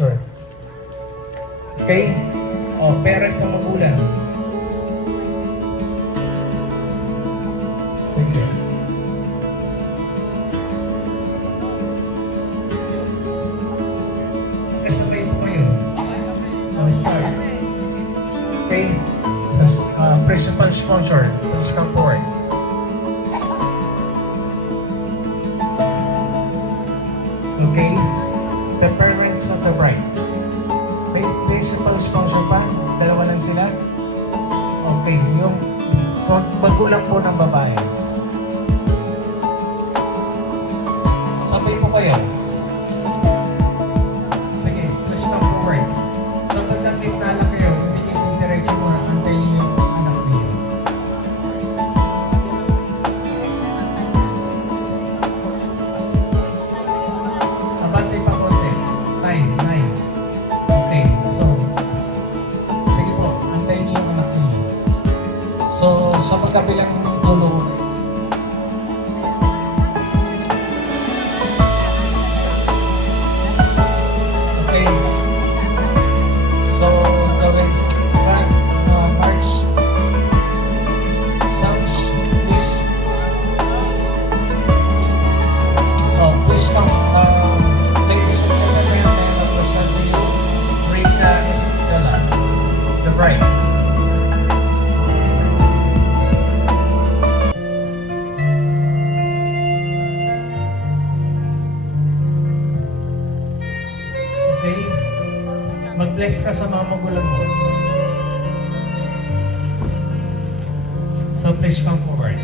picture. Okay? O, parents na magulang. Sige. Kasabay po kayo. Start. Okay? Principal sponsor. Please come forward. Okay? The parents of the bride. May principal sponsor pa? Dalawa lang sila? Okay. Yung magulang po ng babae. Sabay po kayo. Sige, please come forward. So, pag nagtimnala kayo, hindi kayo diretso mo na antayin yung anak niyo. Abante pa konti. Nine. Okay, so, sige po, antayin niyo yung anak niyo. So, sa magkabilang dulo, okay. So, gawin God, March. Sounds, please. Oh, please come. Ladies and gentlemen, I present to you Rita Escudella, the bride. Okay? Mag-bless ka sa mga magulang mo. So please come forward.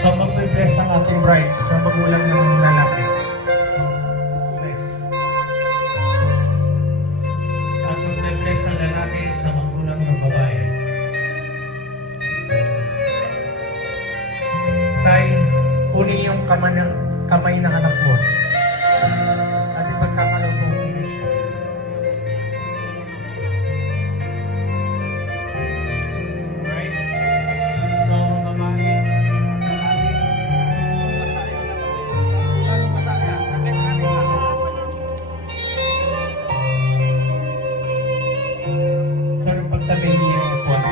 So mag-bless ang ating brides sa magulang ng lalaki. Bless. At mag-bless ang lalaki sa magulang ng babae. Tay, kunin yung kamay ng anak mo. At ipagkakalaw mo finish. Alright? So, babae. Sir, pagtabi niyo yung upuan.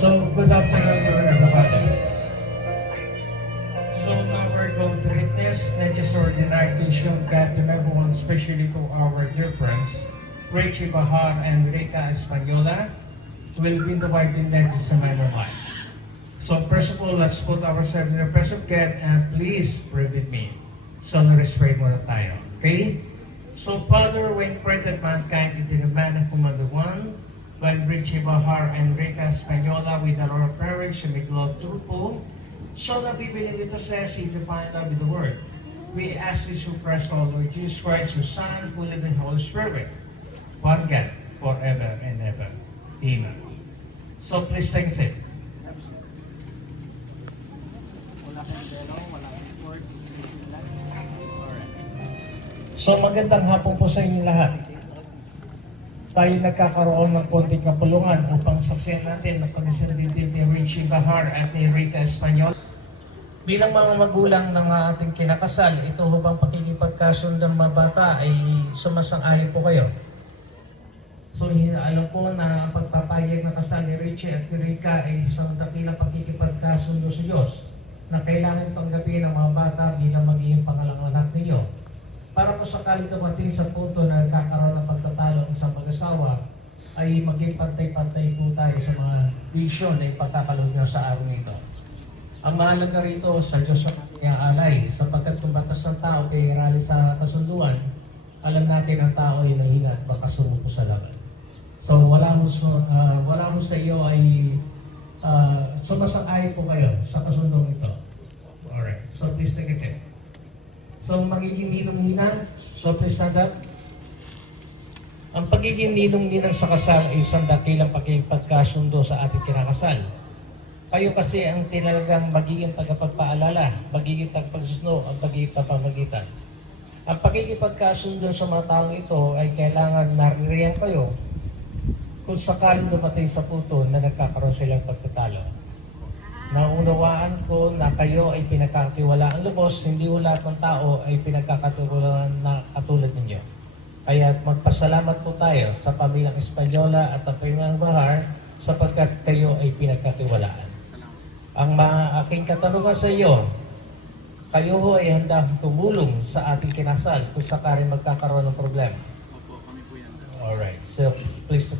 So, good afternoon to everybody. So, now we're going to witness not just ordinary occasion God to everyone, especially to our dear friends, Richie Bahar and Rica Española, will be the white in that is a man of mine. So, first of all, let's put ourselves in the presence of God and please pray with me. So, na-respect muna tayo. Okay? So, Father, when created mankind into the man of command one, when Richie Bahar and Rica Española with our parents and make love truthful, so that we believe it says in the final love with the word. We ask this who Christ our Lord Jesus Christ, your Son, who lives in the Holy Spirit, one God, forever and ever. Amen. So please take a seat. So magandang hapon po sa inyo lahat. Tayo nagkakaroon ng konting kapulungan upang saksiyan natin ang pag-isinditid ni Richie Bahar at ni Rica Española. Bilang mga magulang ng ating kinakasal, ito hubang pakikipagkasunod ng mga bata ay sumasang-ayon po kayo. So alam ko na ang pagpapayag na kasal ni Richie at Rica ay isang dakilang pakikipagkasundo sa Diyos na kailangan tanggapin ng mga bata bilang magiging pangalawang anak ninyo. Para po sakaling dumating sa punto na nagkakaroon ng pagtatalo ng isang mag-asawa, ay maging pantay-pantay po tayo sa mga vision na ipagkakaloob nyo sa araw nito. Ang mahalaga rito sa Diyos ang ating alay, sapagkat kung batas ng tao ay rally sa kasunduan, alam natin ang tao ay nahina at baka sumuko sa laban. So wala mo sa iyo ay sumasang-ayon po kayo sa kasundong ito. Alright, so please take a seat. So magiging ninong-ninang, so please stand up. Ang pagiging ninong-ninang sa kasal ay isang dakilang pakikipagkasundo sa ating kinakasal. Kayo kasi ang tinalagang magiging tagapagpaalala, magiging tagapagsusundo, ang magiging papamagitan. Ang pakikipagkasundo sa mga taong ito ay kailangan naririyan kayo kung sakaling dumating sa punto na nagkakaroon silang pagtatalo. Naunawaan ko na kayo ay pinagkakatiwalaan lubos, hindi mo lahat ng tao ay pinagkakatiwalaan na katulad ninyo. Kaya magpasalamat po tayo sa pamilyang Espanyola at ang pamilyang Bahar sapagkat kayo ay pinagkatiwalaan. Ang aking katanungan sa iyo, kayo ho ay handang tumulong sa ating kinasal kung sakaling magkakaroon ng problema. Opo, kami po yan. Alright, so please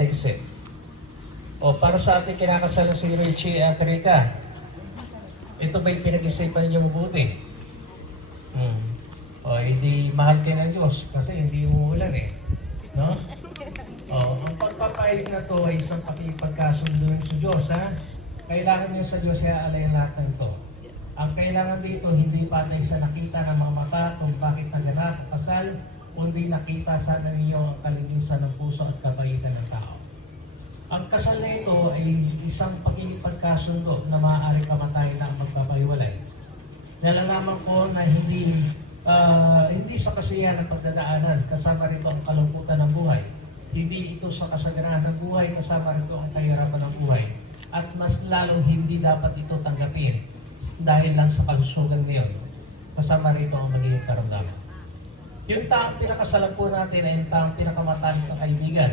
take a seat. O para sa ating kinakasal si Richie at Rica, ito ba'y pinag-isipan niyo mabuti? O hindi mahal kayo ng Diyos kasi hindi umuulan eh. No? O, ang pagpapayag na to ay isang pakipagkasundo sa Diyos, ha? Kailangan niyo sa Diyos ay alayin lahat ng ito. Ang kailangan dito, hindi patay sa nakita ng mga mata kung bakit naganap ang kasal, kundi nakita sana ninyo ang kalinisan ng puso at kabaitan ng tao. Ang kasal na ito ay isang pakikipagkasundo na maaari kamatayan na ang magpapaiwalay. Nalalaman ko na hindi sa kasiyahan ng pagdadaanan, kasama rito ang kalungkutan ng buhay. Hindi ito sa kasaganahan ng buhay, kasama rito ang kahirapan ng buhay. At mas lalong hindi dapat ito tanggapin dahil lang sa kalusugan ngayon. Kasama rito ang magiging karamdaman. Yung taong pinakasalan po natin ay yung taong pinakamatalik na kaibigan.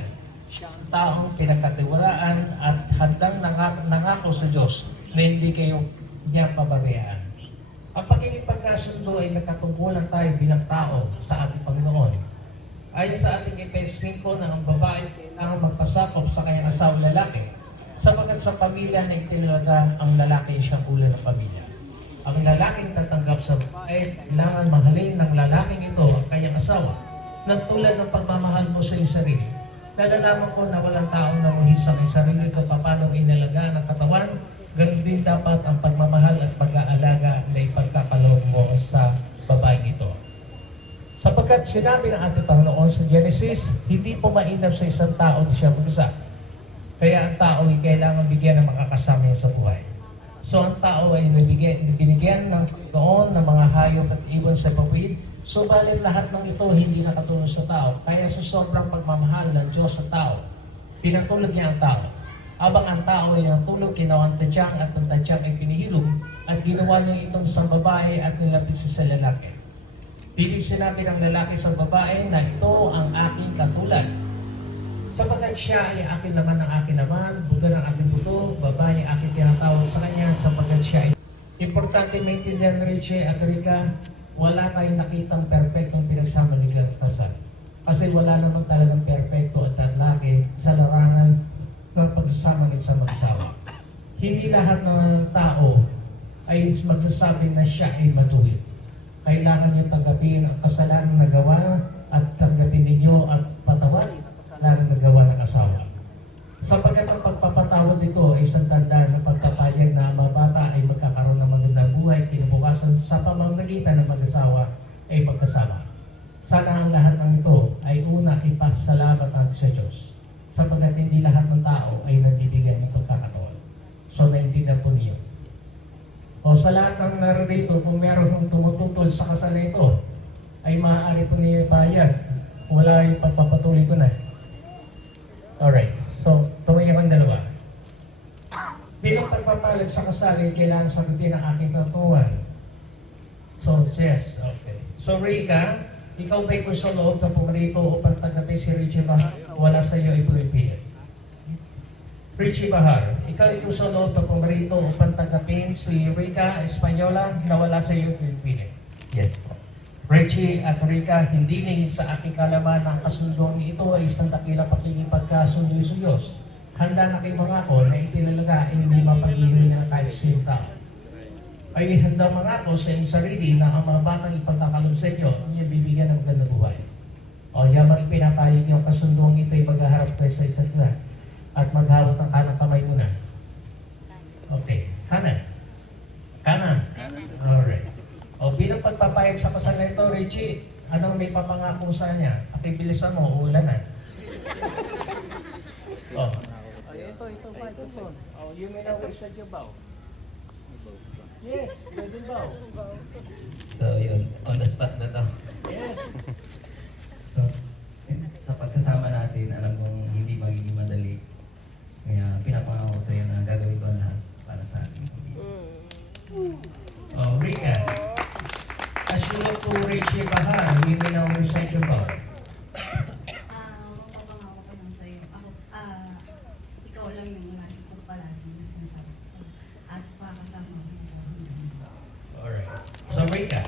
Taong pinagkatiwalaan at handang nangako sa Diyos na hindi kayo niya pababayaan. Ang pagkikipagkasundo ay nakatungkulan tayo bilang tao sa ating Panginoon. Ayon sa ating Efesios 5 na ang babae kailangan magpasakop sa kanyang asawang lalaki, sapagkat sa pamilya na itinalaga ang lalaki ay siyang ulo ng pamilya. Ang lalaking tatanggap sa babae, kailangan mahalin ng lalaking ito ang kanyang asawa na tulad ng pagmamahal mo sa iyong sarili. Nalalaman ko na walang taong namuhisang ang sarili ko paano inalagaan ang katawan, ganun din dapat ang pagmamahal at pag-aalaga na ipagkakaloob mo sa babaeng ito. Sapagkat sinabi ng ating Panginoon sa Genesis, hindi po mainam sa isang tao di siya mag-isa. Kaya ang tao ay kailangan bigyan ng makakasama niya sa buhay. So ang tao ay binigyan ng Panginoon ng mga hayop at ibon sa pawid. Subalit lahat ng ito hindi nakatulong sa tao. Kaya sa sobrang pagmamahal ng Diyos sa tao, pinatulog niya ang tao. Abang ang tao ay natulog, ginawa ang tadyang at ang tadyang ay pinihilog at ginawa niya itong sa babae at nilapit sa lalaki. Pilit sinabi ng lalaki sa babae na ito ang aking katulad. Sapagkat siya ay akin laman ng akin naman, buto ng aking buto, babae aking tinatawag sa kanya, sapagkat siya ay... Importante maintindihan, Richie at Rica, wala tayong nakitang perfectong pinagsama ng kasal. Kasi wala naman talagang perfecto at lalaki sa larangan ng pagsasama ng isang mag-asawa. Hindi lahat ng tao ay magsasabi na siya ay matuwid. Kailangan niyo tanggapin ang kasalanan na gawa at tanggapin ninyo at patawarin ang kasalanan na gawa ng asawa. Sapagkat ang pagpapatawad nito ay isang tanda ng pagpapayag na ang mga bata ay magkakaroon ng magandang buhay kinabukasan sa pamamagitan ng mag-asawa ay magkasama. Sana ang lahat ng ito ay una ipasalamat natin sa Diyos. Sapagkat hindi lahat ng tao ay nagbibigay ng pagkakataon. So naintindihan po niyo. O sa lahat ng narito, kung meron kong tumututol sa kasal na ito, ay maaari po niyo ipahayag. Wala yung pagpapatuloy ko na. Alright, so tumayo kang dalawa. Bilang pagpapalag sa kasal, ay kailangan sagutin ang aking katunguhan. So, yes, okay. So, Rica, ikaw ba'y gusto loob na pumarito upang tagapin si Richie Bahar? Wala sa iyo ito ipilit. Richie Bahar, ikaw ay gusto loob na pumarito upang tagapin si Rica Espanyola na wala sa iyo ito ipilit. Yes po. Richie at Rica, hindi ningin sa aking kalaman ang kasunduan ito ay isang dakilang pakikipagkasundo sa Diyos. Handa na kayo mangako na itinalaga ay hindi mapag-iwi ng kahit sino tao. Ay handa mangako sa iyong sarili na ang mga batang ipagkakalob sa inyo, niya bibigyan ng ganda buhay. O yamang ipinapayag niyo kasunduan ito ay maghaharap tayo sa isa't isa at maghawak ng kanang kamay muna. Okay, kanan. Kanan. Alright. O bilang pagpapayag sa kasal na ito, Richie, anong may papangako sa kanya? Pakibilisan mo, uulanan. Oh. Ito. Oh, you may now wish that you bow. Yes, pwede bow. So yun, on the spot na to. to Richie Bahar, women now recite your power. Magpapangako ko lang sa'yo. Ikaw lang yung lagi ko palagi na sinasabi ko. At pakasama ko. Alright. So, Rika,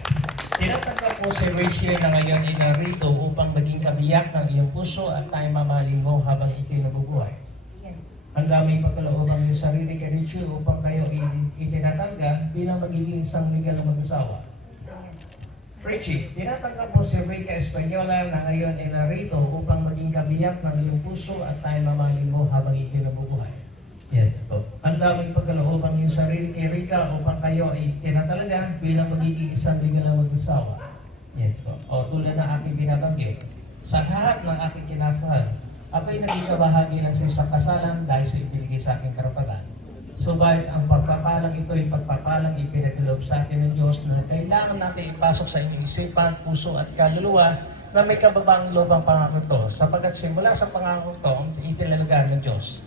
tinatanggap mo si Richie na ngayon ay narito upang maging kabiyak ng iyong puso at tayo mamahalin mo habang ikay nabubuhay. Yes. Ang daming pagkaloobang iyong sarili kay Richie upang kayo itinatangga bilang magiging isang legal na mag-asawa. Richie, tinatanggap mo si Rica Española na ngayon ay narito upang maging kabiyak ng iyong puso at tayo mamahalin mo habang ikay nabubuhay. Yes po. Ang daming pagkaloobang iyong sarili kay Rica upang kayo ay tinatalaga bilang magiging isang legal na mag-asawa. Yes po. O tulad ng aking binabanggit, sa lahat ng aking kinakahal, ako'y naging kabahagi ng sa isang kasalan dahil sa ibinigay sa aking karapatan. Subalit ang pagpapalang ito ay pagpapalang ipinagkaloob sa akin ng Diyos na kailangan natin ipasok sa inyong isipan, puso at kaluluwa na may kababang loob ang pangako ito. Sapagkat simula sa pangako ito, ang itinalagaan ng Diyos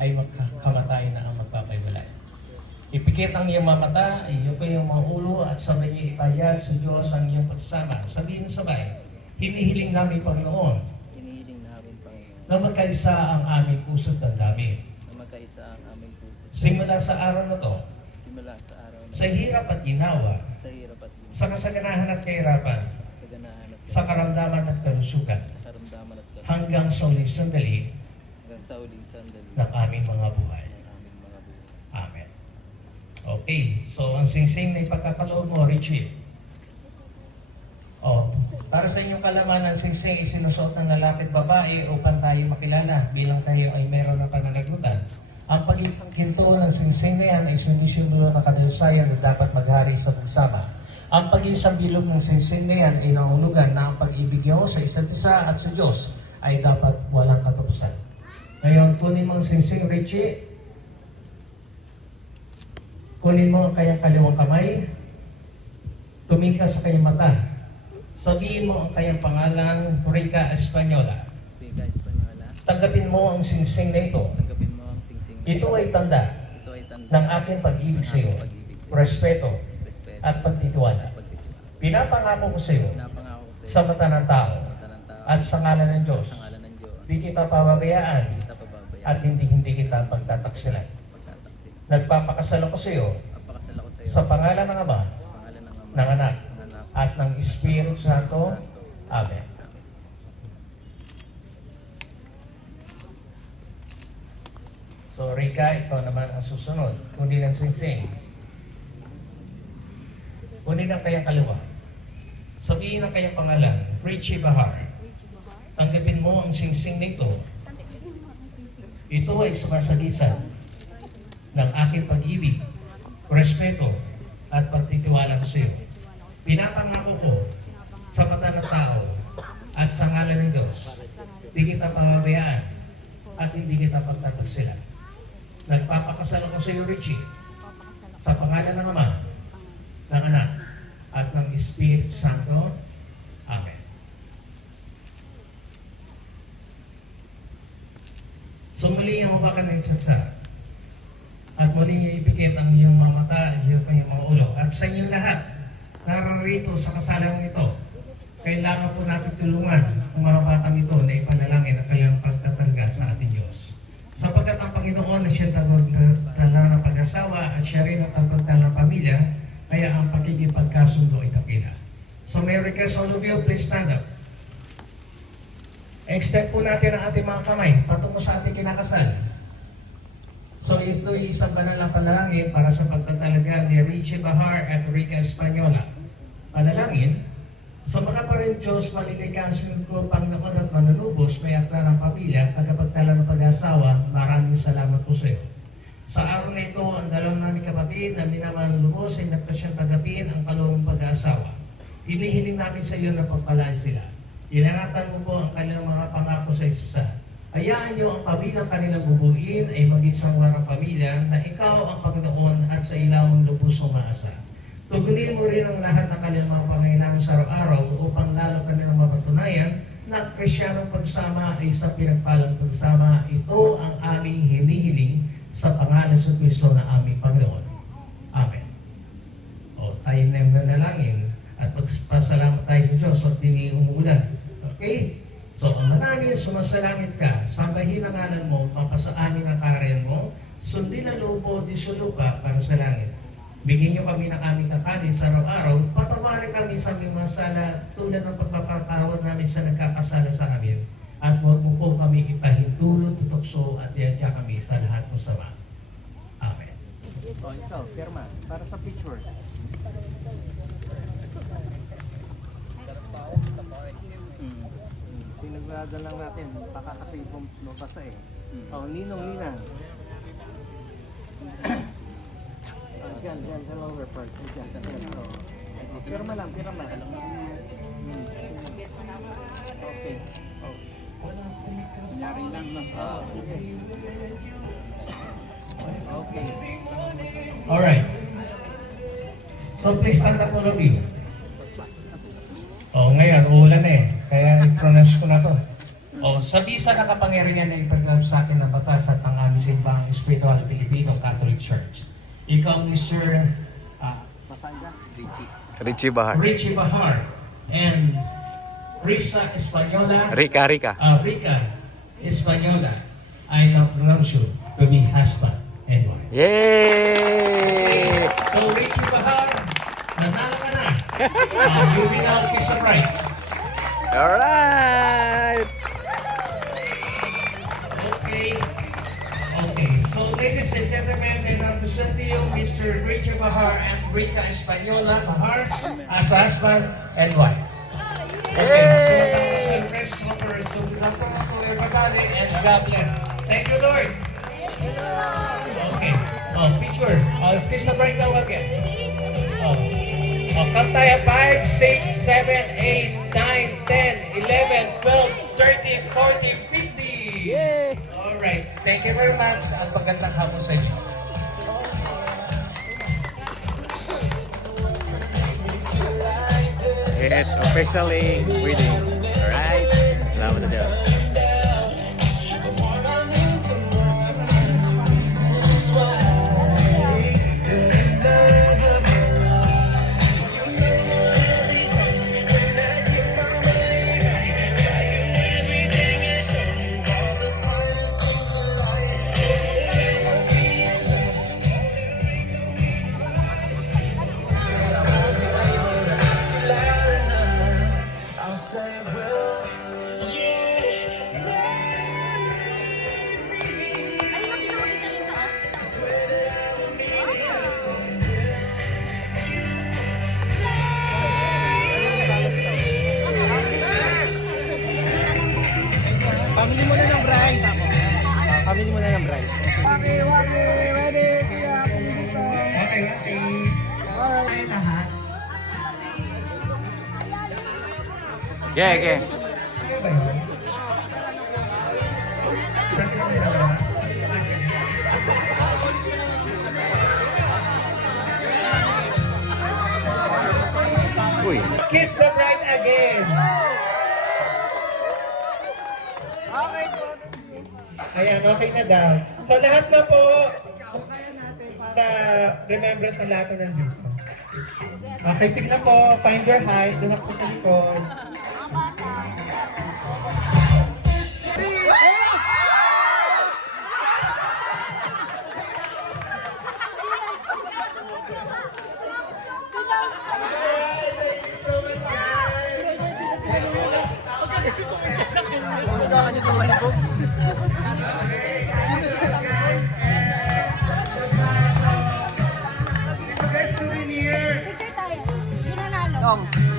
ay kamatayan na ang magpapaiwalay. Ipikit ang iyong mga mata, iyo ko yung mga ulo at sabay niyo ipayag sa Diyos ang iyong pagsama. Sabihin sabay, hinihiling namin Panginoon Hinihiling namin, Panginoon, na magkaisa ang aming puso at damdamin. na magkaisa ang aming puso. Simula sa araw na to, Simula sa araw na sa hirap at ginawa, sa hirap at sa kasaganahan at kahirapan, sa kasaganahan at sa karamdaman at kalusugan, sa karamdaman at hanggang sa uling sandali hanggang sa uling sandali ng aming mga buhay. ng aming mga buhay. Amen. Okay, so ang singsing na ipagkakaloob mo, Richie. Para sa inyong kalaman, ang singsing isinusuot ng lalaki at babae upang tayo makilala bilang tayo ay meron ng pananagutan. Ang pagkikinto ng singsing na yan ay sumisimbolo ng kadalasayan na dapat maghari sa pagsama. Ang pag-isang bilog ng singsing na yan ay nangulugan na ang pag-ibig nyo sa isa't isa at sa Diyos ay dapat walang katapusan. Ngayon, kunin mo ang singsing, Richie. Kunin mo ang kanyang kaliwang kamay. Tumingin ka sa kanyang mata. Sabihin mo ang kanyang pangalan, Rica Española. Rica Española, Tanggapin mo ang singsing na ito. tanggapin mo ang singsing na Ito ay tanda ito ay tanda ng aking pag-ibig sa iyo, pag-ibig sa iyo, respeto respeto at pagtitiwala. at pagtitiwala. Pinapangako ko sa iyo Pinapangako ko sa iyo sa mata ng tao sa mata ng tao at sa ngalan ng Diyos, sa ngalan ng Diyos, di kita pababayaan kita pababayaan at hindi kita pagtataksilan. pagtataksil. Nagpapakasal ako sa iyo Papakasal ako sa iyo sa pangalan ng Ama, sa pangalan ng Ama, ng Anak, ng Anak, at ng Espiritu Santo. Amen. So, Rica, ikaw naman ang susunod. Kunin ang singsing. Kunin ang kayang kaliwa. Sabihin ang kayang pangalan, Richie Bahar. Tanggapin mo ang singsing nito. Ito ay sumasagisan ng aking pag-ibig, respeto, at pagtitiwala ko sa iyo. Pinapangako ko sa mata ng tao at sa ngalan ng Diyos, di kita pababayaan at hindi kita pagtataksilan. Nagpapakasal ako sa iyo, Richie, sa pangalan ng Ama, ng Anak, at ng Espiritu Santo. Amen. So muli ang hawakan ng satsa at muli niyo ipikit ang iyong mga mata at iyong mga ulo. At sa inyong lahat, nararito sa kasalang ito, kailangan po natin tulungan ang mga batang ito na ipanalangin ang kanilang pagtatangga sa ating Diyos. Sapagkat ang Panginoon na siya tagapagdala ng pag-asawa at siya rin ang tagapagdala ng pamilya, kaya ang pagkikipagkasundo ay takina. So may request all of you, please stand up. Extend po natin ang ating mga kamay patungo sa ating kinakasal. So ito ay isang banal na panalangin para sa pagtatalaga ni Richie Bahar at Rica Española. Panalangin, sa mga pa rin Diyos, malinikasin ko Panginoon at mananubos, may akta ng pamilya, tagapagtala ng pag-asawa, maraming salamat po sa iyo. Sa araw na ito, ang dalawang namin kapatid na minamahal lubos ay nagpasyang tagapin ang kalawang pag-asawa. Inihiling namin sa iyo na pagpalaan sila. Inangatan mo po ang kanilang mga pangako sa isa. Hayaan niyo ang pabilang kanilang bubuin ay maging sangwarang pamilya na ikaw ang Panginoon at sa ilawang lubos umaasa. Tugunin mo rin ang lahat ng kanilang mga pangailangan sa araw-araw upang lalo kanilang mapatunayan na Krisyanong pagsama ay sa pinagpalang pagsama. Ito ang aming hinihiling sa pangalan sa Kristo na aming Panginoon. Amen. O tayo na manalangin. at magpasalamat tayo sa Diyos at hindi umuulan. Okay? So, ang manangin, sumasalangit ka, sambahin ang ngalan mo, mapasaamin ang karayan mo, sundin ang loob mo, disolo ka para sa langit. Bigyan niyo kami ng aming kakanin sa araw-araw, patawarin kami sa aming mga sala tulad ng pagpapatawad namin sa nagkakasala sa amin. At huwag mo po kami ipahintulot, tutukso at iadya kami sa lahat ng sama. Amen. O, ikaw, pirma. Para sa picture. Pinagladan lang natin. Baka kasi bumabasa eh. O, ninong-ninang. Diyan, sa lower part. Diyan. Pirma lang, pirma. Okay. Yari lang lang. Sige. Okay. Alright. So please stand up all of you. Ngayon, uulan na eh. Kaya i-pronounce ko na to. Sa bisa na kapangyarihan na ipaglaw sa akin ng batas at ang aming simbang Espiritual Pilipino Catholic Church. Ikaw, Mr. Masaan ka? Richie Bahar. Richie Bahar and Risa Española. Rica. Rica Española. I now pronounce you to be husband and wife. Yay! So, Richie Bahar, nanalo ka na. You will now kiss the bride. Alright! Okay. So, ladies and gentlemen, I represent to you Mr. Richie Bahar and Rita Española Bahar as husband and wife. Okay. So, everybody and God bless. Thank you, Lord. Okay. Picture. Kiss the bride now again. Count tayo. 5, 6, 7, 8, 9, 10, 11, 12, 13, 14, 15. Yay! Alright. Thank you very much. Ang pagandang hapon sa inyo. It's officially wedding. Alright? Salamat sa Diyos. Pamili mo na ng bride. Pamili mo na ng bride. Okay. Alright. Lahat. Okay. Uy. Kiss the bride again. Ayan, okay na daw. So lahat na po sa remembrance ng lahat na nandito. Okay, sige na po. Find your height. Doon na po sa likod. Picture tayo. Yung nanalo.